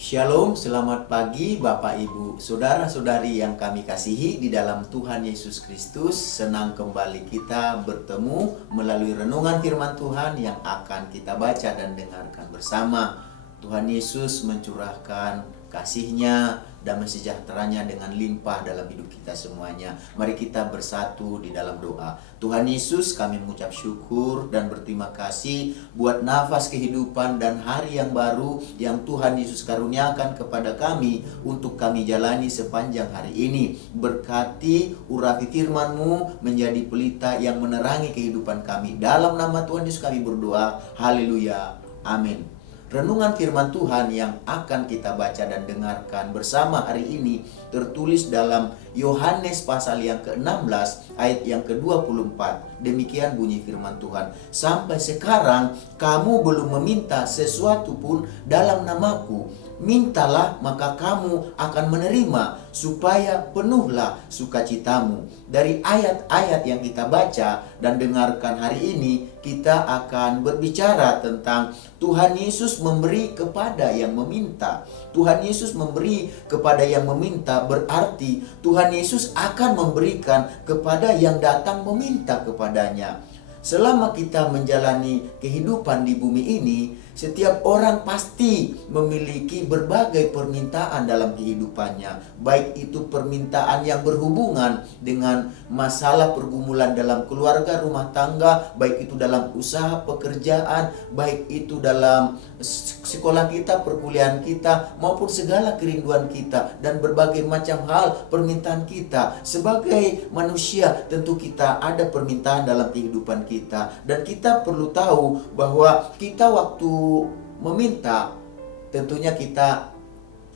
Shalom, selamat pagi Bapak Ibu, Saudara-saudari yang kami kasihi di dalam Tuhan Yesus Kristus. Senang kembali kita bertemu melalui renungan firman Tuhan yang akan kita baca dan dengarkan bersama. Tuhan Yesus mencurahkan kasih-Nya, damai sejahteranya dengan limpah dalam hidup kita semuanya. Mari kita bersatu di dalam doa. Tuhan Yesus, kami mengucap syukur dan berterima kasih buat nafas kehidupan dan hari yang baru yang Tuhan Yesus karuniakan kepada kami untuk kami jalani sepanjang hari ini. Berkati urapi firman-Mu menjadi pelita yang menerangi kehidupan kami. Dalam nama Tuhan Yesus kami berdoa. Haleluya. Amin. Renungan firman Tuhan yang akan kita baca dan dengarkan bersama hari ini tertulis dalam Yohanes pasal yang ke-16 ayat yang ke-24. Demikian bunyi firman Tuhan. Sampai sekarang kamu belum meminta sesuatu pun dalam namaku. Mintalah maka kamu akan menerima supaya penuhlah sukacitamu. Dari ayat-ayat yang kita baca dan dengarkan hari ini, kita akan berbicara tentang Tuhan Yesus memberi kepada yang meminta. Tuhan Yesus memberi kepada yang meminta berarti Tuhan Yesus akan memberikan kepada yang datang meminta kepadanya. Selama kita menjalani kehidupan di bumi ini, setiap orang pasti memiliki berbagai permintaan dalam kehidupannya. Baik itu permintaan yang berhubungan dengan masalah pergumulan dalam keluarga, rumah tangga, baik itu dalam usaha pekerjaan, baik itu dalam sekolah kita, perkuliahan kita, maupun segala kerinduan kita dan berbagai macam hal permintaan kita. Sebagai manusia tentu kita ada permintaan dalam kehidupan kita, dan kita perlu tahu bahwa kita waktu meminta tentunya kita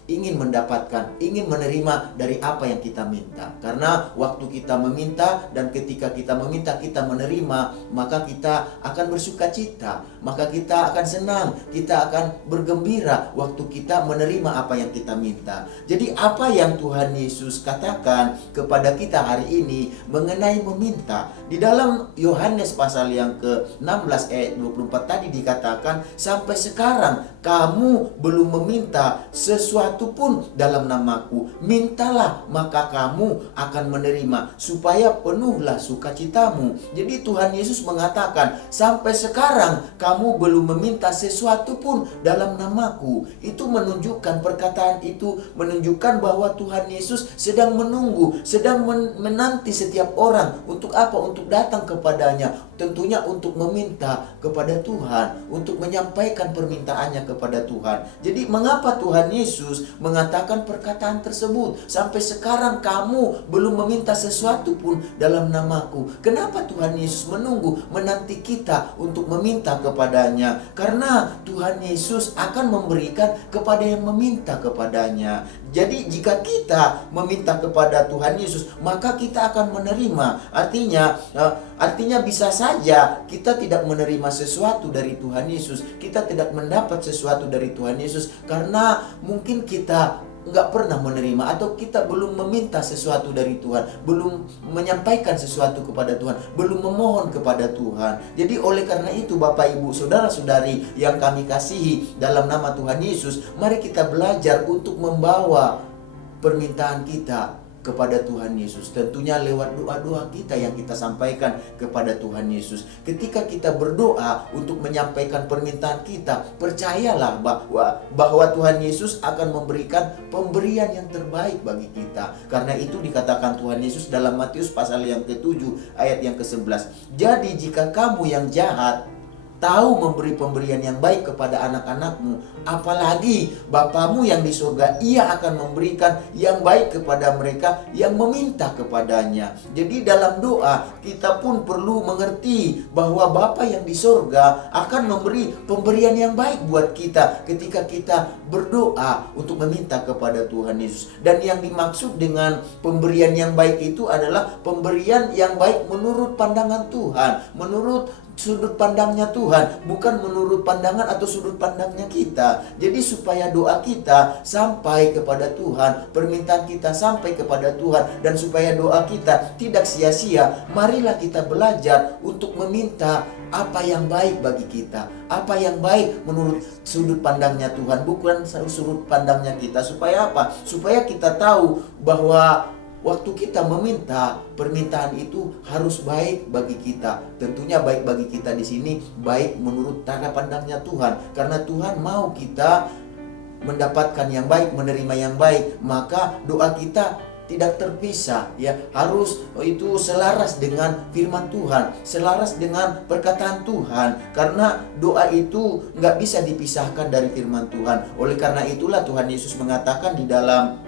ingin mendapatkan, ingin menerima dari apa yang kita minta. Karena waktu kita meminta dan ketika kita meminta kita menerima, maka kita akan bersuka cita, maka kita akan senang, kita akan bergembira waktu kita menerima apa yang kita minta. Jadi apa yang Tuhan Yesus katakan kepada kita hari ini mengenai meminta, di dalam Yohanes pasal yang ke-16 ayat 24 tadi dikatakan, sampai sekarang kamu belum meminta sesuatu pun dalam namaku. Mintalah maka kamu akan menerima supaya penuhlah sukacitamu. Jadi Tuhan Yesus mengatakan, sampai sekarang kamu belum meminta sesuatu pun dalam namaku. Itu menunjukkan, perkataan itu menunjukkan bahwa Tuhan Yesus sedang menunggu, sedang menanti setiap orang. Untuk apa? Untuk datang kepadanya. Tentunya untuk meminta kepada Tuhan, untuk menyampaikan permintaannya kepada Tuhan. Jadi mengapa Tuhan Yesus mengatakan perkataan tersebut? Sampai sekarang kamu belum meminta sesuatu pun dalam namaku. Kenapa Tuhan Yesus menunggu, menanti kita untuk meminta kepadanya? Karena Tuhan Yesus akan memberikan kepada yang meminta kepadanya. Jadi jika kita meminta kepada Tuhan Yesus, maka kita akan menerima. Artinya bisa saja kita tidak menerima sesuatu dari Tuhan Yesus, kita tidak mendapat sesuatu dari Tuhan Yesus karena mungkin kita nggak pernah menerima, atau kita belum meminta sesuatu dari Tuhan, belum menyampaikan sesuatu kepada Tuhan, belum memohon kepada Tuhan. Jadi oleh karena itu Bapak Ibu Saudara-saudari yang kami kasihi dalam nama Tuhan Yesus, mari kita belajar untuk membawa permintaan kita kepada Tuhan Yesus. Tentunya lewat doa-doa kita yang kita sampaikan kepada Tuhan Yesus. Ketika kita berdoa untuk menyampaikan permintaan kita, percayalah bahwa Tuhan Yesus akan memberikan pemberian yang terbaik bagi kita. Karena itu dikatakan Tuhan Yesus dalam Matius pasal yang ke-7 ayat yang ke-11. Jadi jika kamu yang jahat tahu memberi pemberian yang baik kepada anak-anakmu, apalagi Bapamu yang di surga, Ia akan memberikan yang baik kepada mereka yang meminta kepadanya. Jadi dalam doa kita pun perlu mengerti bahwa Bapa yang di surga akan memberi pemberian yang baik buat kita ketika kita berdoa untuk meminta kepada Tuhan Yesus. Dan yang dimaksud dengan pemberian yang baik itu adalah pemberian yang baik menurut pandangan Tuhan, menurut sudut pandangnya Tuhan, bukan menurut pandangan atau sudut pandangnya kita. Jadi supaya doa kita sampai kepada Tuhan, permintaan kita sampai kepada Tuhan, dan supaya doa kita tidak sia-sia, marilah kita belajar untuk meminta apa yang baik bagi kita, apa yang baik menurut sudut pandangnya Tuhan, bukan sudut pandangnya kita. Supaya apa? Supaya kita tahu bahwa waktu kita meminta, permintaan itu harus baik bagi kita. Tentunya baik bagi kita di sini baik menurut cara pandangnya Tuhan. Karena Tuhan mau kita mendapatkan yang baik, menerima yang baik, maka doa kita tidak terpisah, ya, harus itu selaras dengan firman Tuhan, selaras dengan perkataan Tuhan. Karena doa itu nggak bisa dipisahkan dari firman Tuhan. Oleh karena itulah Tuhan Yesus mengatakan di dalam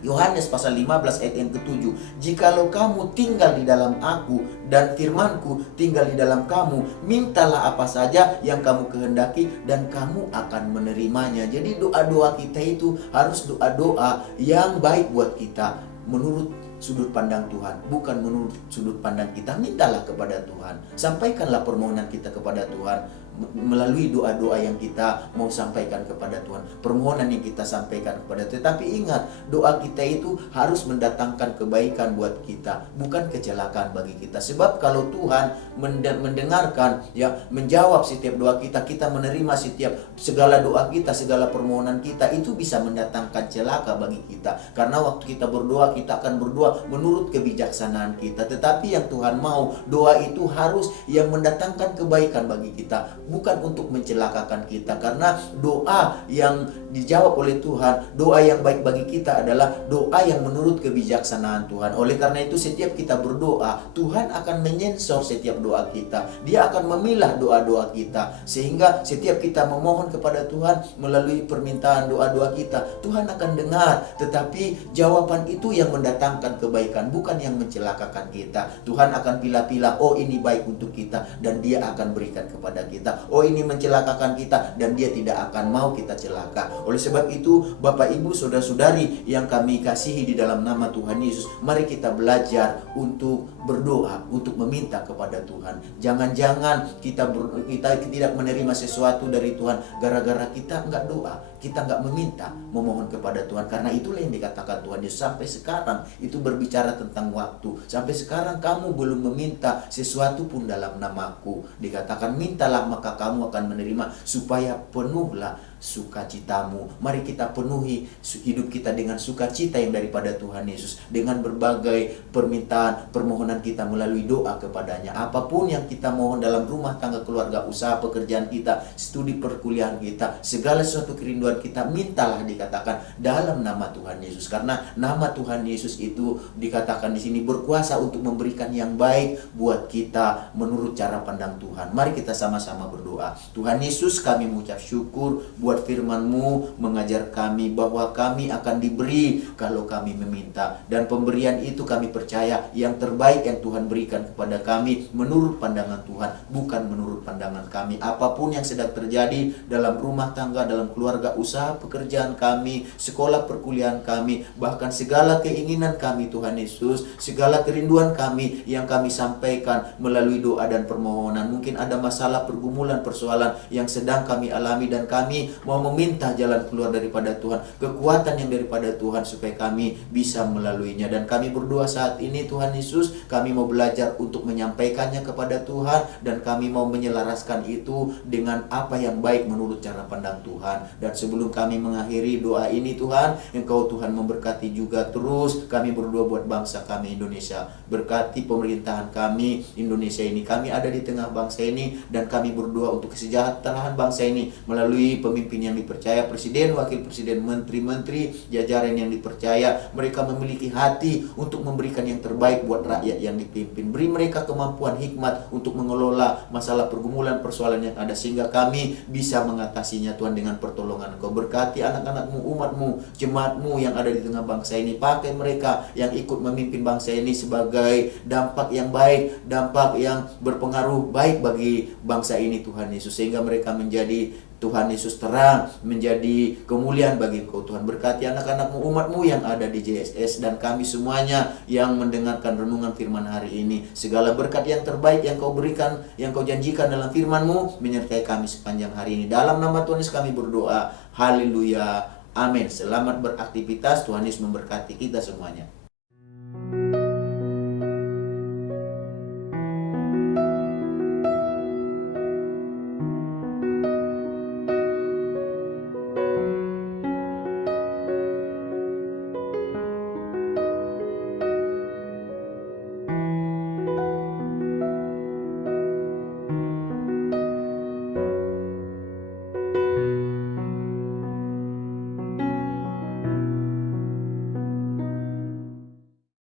Yohanes pasal 15 ayat yang ke-7, "Jikalau kamu tinggal di dalam aku dan firmanku tinggal di dalam kamu, mintalah apa saja yang kamu kehendaki dan kamu akan menerimanya." Jadi doa-doa kita itu harus doa-doa yang baik buat kita menurut sudut pandang Tuhan, bukan menurut sudut pandang kita. Mintalah kepada Tuhan, sampaikanlah permohonan kita kepada Tuhan melalui doa-doa yang kita mau sampaikan kepada Tuhan, permohonan yang kita sampaikan kepada Tuhan. Tetapi ingat, doa kita itu harus mendatangkan kebaikan buat kita, bukan kecelakaan bagi kita. Sebab kalau Tuhan mendengarkan, ya, menjawab setiap doa kita, kita menerima setiap segala doa kita, segala permohonan kita, itu bisa mendatangkan celaka bagi kita. Karena waktu kita berdoa, kita akan berdoa menurut kebijaksanaan kita. Tetapi yang Tuhan mau, doa itu harus yang mendatangkan kebaikan bagi kita, bukan untuk mencelakakan kita. Karena doa yang dijawab oleh Tuhan, doa yang baik bagi kita adalah doa yang menurut kebijaksanaan Tuhan. Oleh karena itu setiap kita berdoa, Tuhan akan menyensor setiap doa kita. Dia akan memilah doa-doa kita, sehingga setiap kita memohon kepada Tuhan melalui permintaan doa-doa kita, Tuhan akan dengar. Tetapi jawaban itu yang mendatangkan kebaikan, bukan yang mencelakakan kita. Tuhan akan pilah-pilah, oh ini baik untuk kita, dan Dia akan berikan kepada kita. Oh ini mencelakakan kita, dan Dia tidak akan mau kita celaka. Oleh sebab itu, Bapak Ibu Saudara-saudari yang kami kasihi di dalam nama Tuhan Yesus, mari kita belajar untuk berdoa, untuk meminta kepada Tuhan. Jangan-jangan kita tidak menerima sesuatu dari Tuhan gara-gara kita enggak doa, kita enggak meminta, memohon kepada Tuhan. Karena itulah yang dikatakan Tuhan Yesus, sampai sekarang itu berbicara tentang waktu. Sampai sekarang kamu belum meminta sesuatu pun dalam namaku. Dikatakan mintalah maka kamu akan menerima, supaya penuhlah sukacitamu. Mari kita penuhi hidup kita dengan sukacita yang daripada Tuhan Yesus, dengan berbagai permintaan, permohonan kita melalui doa kepadanya. Apapun yang kita mohon dalam rumah tangga, keluarga, usaha, pekerjaan kita, studi perkuliahan kita, segala sesuatu kerinduan kita, mintalah, dikatakan dalam nama Tuhan Yesus. Karena nama Tuhan Yesus itu dikatakan di sini berkuasa untuk memberikan yang baik buat kita menurut cara pandang Tuhan. Mari kita sama-sama berdoa. Tuhan Yesus, kami mengucap syukur buat firman-Mu mengajar kami bahwa kami akan diberi kalau kami meminta, dan pemberian itu kami percaya yang terbaik yang Tuhan berikan kepada kami menurut pandangan Tuhan, bukan menurut pandangan kami. Apapun yang sedang terjadi dalam rumah tangga, dalam keluarga, usaha, pekerjaan kami, sekolah perkuliahan kami, bahkan segala keinginan kami Tuhan Yesus, segala kerinduan kami yang kami sampaikan melalui doa dan permohonan. Mungkin ada masalah, pergumulan, persoalan yang sedang kami alami, dan kami mau meminta jalan keluar daripada Tuhan, kekuatan yang daripada Tuhan, supaya kami bisa melaluinya. Dan kami berdoa saat ini Tuhan Yesus, kami mau belajar untuk menyampaikannya kepada Tuhan, dan kami mau menyelaraskan itu dengan apa yang baik menurut cara pandang Tuhan. Dan sebelum kami mengakhiri doa ini Tuhan, Engkau Tuhan memberkati juga terus. Kami berdoa buat bangsa kami Indonesia, berkati pemerintahan kami Indonesia ini. Kami ada di tengah bangsa ini, dan kami berdoa untuk kesejahteraan bangsa ini melalui pemimpin yang dipercaya, presiden, wakil presiden, menteri-menteri, jajaran yang dipercaya. Mereka memiliki hati untuk memberikan yang terbaik buat rakyat yang dipimpin. Beri mereka kemampuan, hikmat untuk mengelola masalah, pergumulan, persoalan yang ada, sehingga kami bisa mengatasinya Tuhan dengan pertolongan Engkau. Berkati anak-anak-Mu, umat-Mu, jemaat-Mu yang ada di tengah bangsa ini. Pakai mereka yang ikut memimpin bangsa ini sebagai dampak yang baik, dampak yang berpengaruh baik bagi bangsa ini Tuhan Yesus, sehingga mereka menjadi Tuhan Yesus terang menjadi kemuliaan bagi Engkau. Tuhan berkati anak-anak-Mu, umat-Mu yang ada di JSS dan kami semuanya yang mendengarkan renungan firman hari ini. Segala berkat yang terbaik yang Kau berikan, yang Kau janjikan dalam firman-Mu menyertai kami sepanjang hari ini. Dalam nama Tuhan Yesus kami berdoa. Haleluya. Amin. Selamat beraktivitas. Tuhan Yesus memberkati kita semuanya.